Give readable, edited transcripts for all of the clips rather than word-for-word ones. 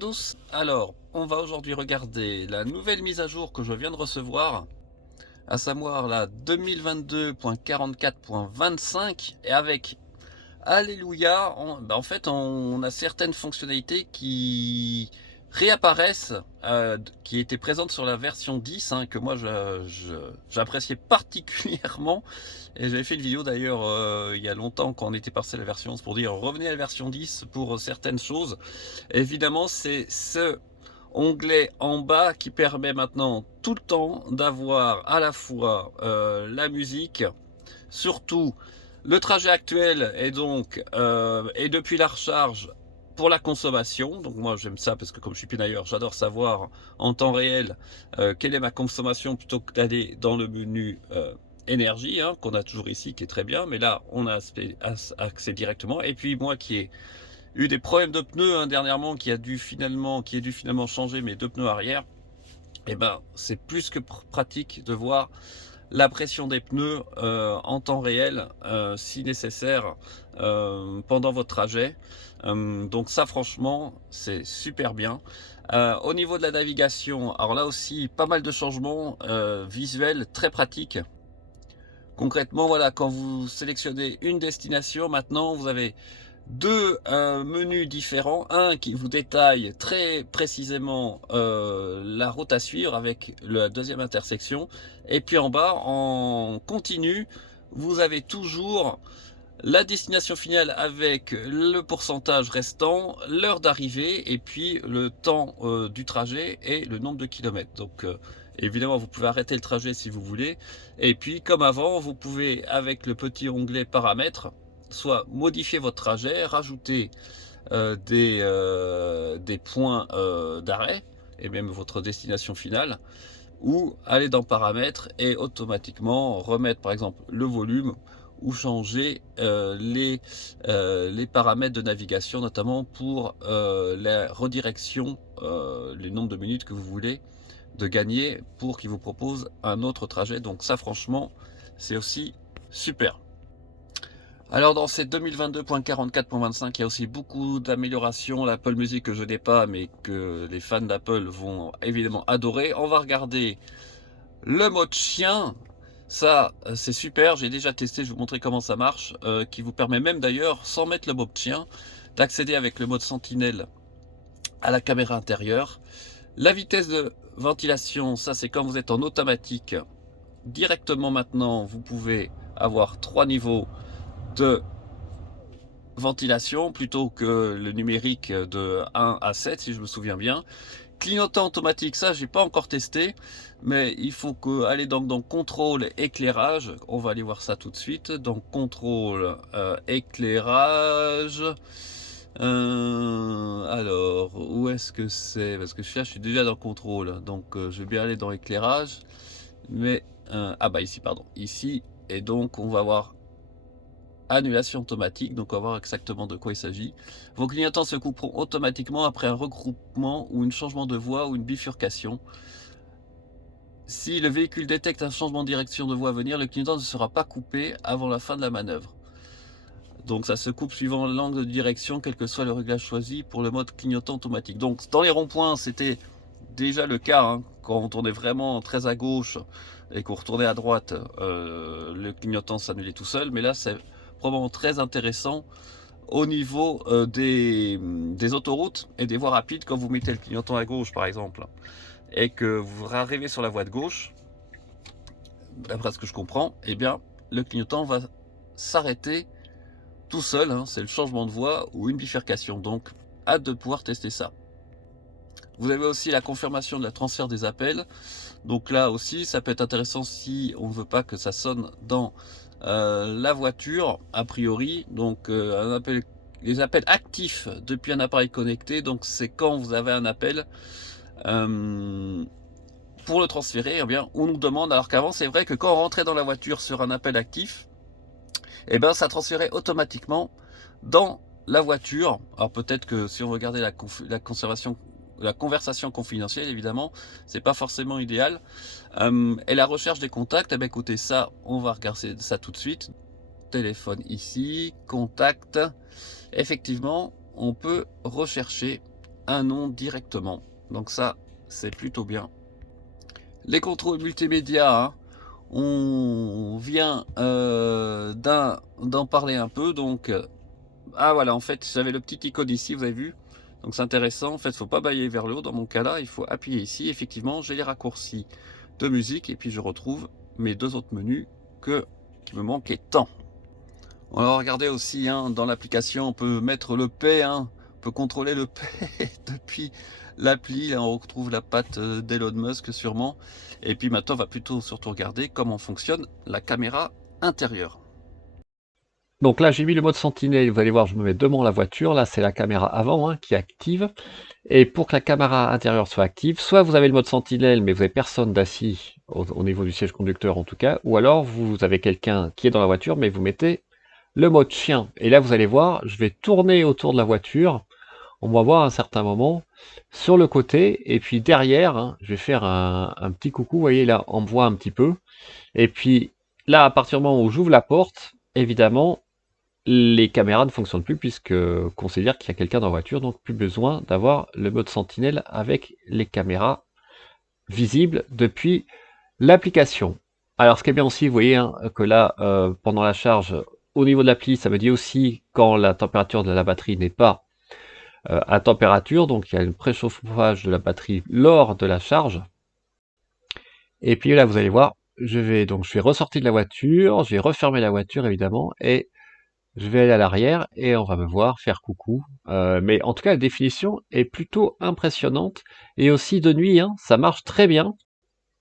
tous. Alors, on va aujourd'hui regarder la nouvelle mise à jour que je viens de recevoir, à savoir la 2022.44.25 et avec Alléluia, en fait, on a certaines fonctionnalités qui réapparaissent, qui étaient présentes sur la version 10, que moi j'appréciais particulièrement. Et j'avais fait une vidéo d'ailleurs il y a longtemps quand on était passé à la version 11 pour dire revenez à la version 10 pour certaines choses. Évidemment, c'est ce onglet en bas qui permet maintenant tout le temps d'avoir à la fois la musique, surtout le trajet actuel est donc et depuis la recharge pour la consommation. Donc moi j'aime ça parce que comme je suis pinailleur, j'adore savoir en temps réel quelle est ma consommation plutôt que d'aller dans le menu énergie, qu'on a toujours ici, qui est très bien, mais là on a accès directement. Et puis moi qui ai eu des problèmes de pneus dernièrement, qui a dû finalement changer mes deux pneus arrière, et ben c'est plus que pratique de voir la pression des pneus en temps réel, si nécessaire, pendant votre trajet. Donc ça franchement c'est super bien. Au niveau de la navigation, alors là aussi pas mal de changements visuels très pratiques. Concrètement, voilà, quand vous sélectionnez une destination, maintenant vous avez deux menus différents, un qui vous détaille très précisément la route à suivre avec la deuxième intersection, et puis en bas en continu vous avez toujours la destination finale avec le pourcentage restant, l'heure d'arrivée et puis le temps du trajet et le nombre de kilomètres. Donc évidemment vous pouvez arrêter le trajet si vous voulez, et puis comme avant vous pouvez avec le petit onglet paramètres soit modifier votre trajet, rajouter des points d'arrêt et même votre destination finale, ou aller dans paramètres et automatiquement remettre par exemple le volume ou changer les paramètres de navigation, notamment pour la redirection, les nombres de minutes que vous voulez de gagner pour qu'il vous propose un autre trajet. Donc ça franchement c'est aussi super. Alors dans ces 2022.44.25, il y a aussi beaucoup d'améliorations. L'Apple Music que je n'ai pas, mais que les fans d'Apple vont évidemment adorer. On va regarder le mode chien. Ça, c'est super. J'ai déjà testé, je vais vous montrer comment ça marche. Qui vous permet même d'ailleurs, sans mettre le mode chien, d'accéder avec le mode sentinelle à la caméra intérieure. La vitesse de ventilation, ça c'est quand vous êtes en automatique. Directement maintenant, vous pouvez avoir 3 niveaux de ventilation plutôt que le numérique de 1 à 7 si je me souviens bien. Clignotant automatique, ça j'ai pas encore testé, mais il faut que aller dans contrôle éclairage, on va aller voir ça tout de suite. Donc contrôle éclairage, alors où est-ce que c'est, parce que je suis déjà dans contrôle, donc je vais bien aller dans éclairage, mais ah bah ici, pardon, ici, et donc on va voir annulation automatique, donc on va voir exactement de quoi il s'agit. Vos clignotants se couperont automatiquement après un regroupement ou un changement de voie ou une bifurcation. Si le véhicule détecte un changement de direction de voie à venir, le clignotant ne sera pas coupé avant la fin de la manœuvre. Donc ça se coupe suivant l'angle de direction, quel que soit le réglage choisi pour le mode clignotant automatique. Donc dans les ronds-points, c'était déjà le cas, quand on tournait vraiment très à gauche et qu'on retournait à droite, le clignotant s'annulait tout seul. Mais là, c'est probablement très intéressant au niveau des autoroutes et des voies rapides. Quand vous mettez le clignotant à gauche par exemple et que vous arrivez sur la voie de gauche, d'après ce que je comprends, eh bien le clignotant va s'arrêter tout seul, c'est le changement de voie ou une bifurcation. Donc hâte de pouvoir tester ça. Vous avez aussi la confirmation de la transfert des appels. Donc là aussi, ça peut être intéressant si on ne veut pas que ça sonne dans la voiture, a priori. Donc les appels actifs depuis un appareil connecté. Donc c'est quand vous avez un appel pour le transférer, eh bien on nous demande, alors qu'avant c'est vrai que quand on rentrait dans la voiture sur un appel actif, eh bien ça transférait automatiquement dans la voiture. Alors peut-être que si on regardait la conversation confidentielle, évidemment, c'est pas forcément idéal. Et la recherche des contacts, eh bien écoutez, ça, on va regarder ça tout de suite. Téléphone ici, contact. Effectivement, on peut rechercher un nom directement. Donc ça, c'est plutôt bien. Les contrôles multimédia, hein, on vient d'en parler un peu. Donc, ah voilà, en fait, j'avais le petit icône ici, vous avez vu. Donc c'est intéressant. En fait, il ne faut pas balayer vers le haut. Dans mon cas là, il faut appuyer ici. Effectivement, j'ai les raccourcis de musique et puis je retrouve mes deux autres menus qui me manquaient tant. Alors regardez aussi, hein, dans l'application, on peut mettre le P, hein, on peut contrôler le P depuis l'appli. Là, on retrouve la patte d'Elon Musk sûrement. Et puis maintenant, on va plutôt surtout regarder comment fonctionne la caméra intérieure. Donc là, j'ai mis le mode sentinelle. Vous allez voir, je me mets devant la voiture. Là, c'est la caméra avant hein, qui est active. Et pour que la caméra intérieure soit active, soit vous avez le mode sentinelle, mais vous n'avez personne d'assis au niveau du siège conducteur en tout cas, ou alors vous avez quelqu'un qui est dans la voiture, mais vous mettez le mode chien. Et là, vous allez voir, je vais tourner autour de la voiture. On va voir à un certain moment sur le côté, et puis derrière, hein, je vais faire un petit coucou. Vous voyez là, on me voit un petit peu. Et puis là, à partir du moment où j'ouvre la porte, évidemment, les caméras ne fonctionnent plus puisque considère qu'il y a quelqu'un dans la voiture, donc plus besoin d'avoir le mode sentinelle avec les caméras visibles depuis l'application. Alors ce qui est bien aussi, vous voyez hein, que là, pendant la charge, au niveau de l'appli, ça me dit aussi quand la température de la batterie n'est pas à température, donc il y a un préchauffage de la batterie lors de la charge. Et puis là, vous allez voir, je vais ressortir de la voiture, je vais refermer la voiture évidemment, et je vais aller à l'arrière et on va me voir faire coucou. Mais en tout cas, la définition est plutôt impressionnante. Et aussi de nuit, hein, ça marche très bien.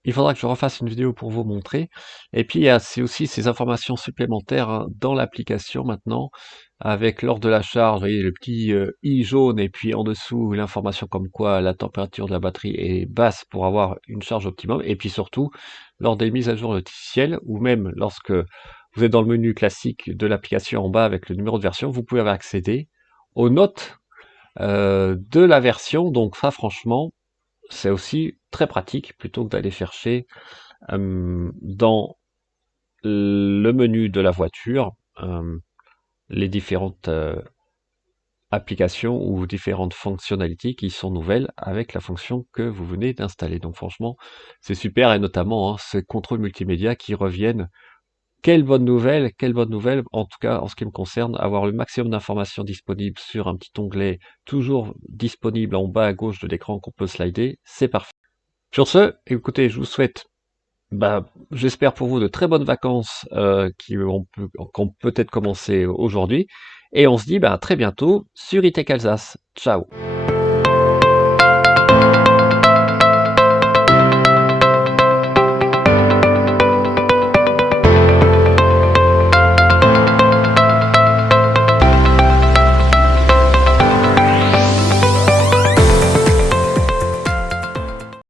Il faudra que je refasse une vidéo pour vous montrer. Et puis, il y a aussi ces informations supplémentaires hein, dans l'application maintenant, avec lors de la charge, vous voyez le petit i jaune, et puis en dessous, l'information comme quoi la température de la batterie est basse pour avoir une charge optimum. Et puis surtout, lors des mises à jour logicielles, ou même lorsque vous êtes dans le menu classique de l'application en bas avec le numéro de version, vous pouvez accéder aux notes de la version. Donc ça, franchement, c'est aussi très pratique plutôt que d'aller chercher dans le menu de la voiture les différentes applications ou différentes fonctionnalités qui sont nouvelles avec la fonction que vous venez d'installer. Donc franchement, c'est super et notamment hein, ces contrôles multimédia qui reviennent. Quelle bonne nouvelle, en tout cas en ce qui me concerne, avoir le maximum d'informations disponibles sur un petit onglet toujours disponible en bas à gauche de l'écran qu'on peut slider, c'est parfait. Sur ce, écoutez, je vous souhaite, j'espère pour vous de très bonnes vacances qui ont peut-être commencé aujourd'hui, et on se dit à très bientôt sur E-Tech Alsace. Ciao.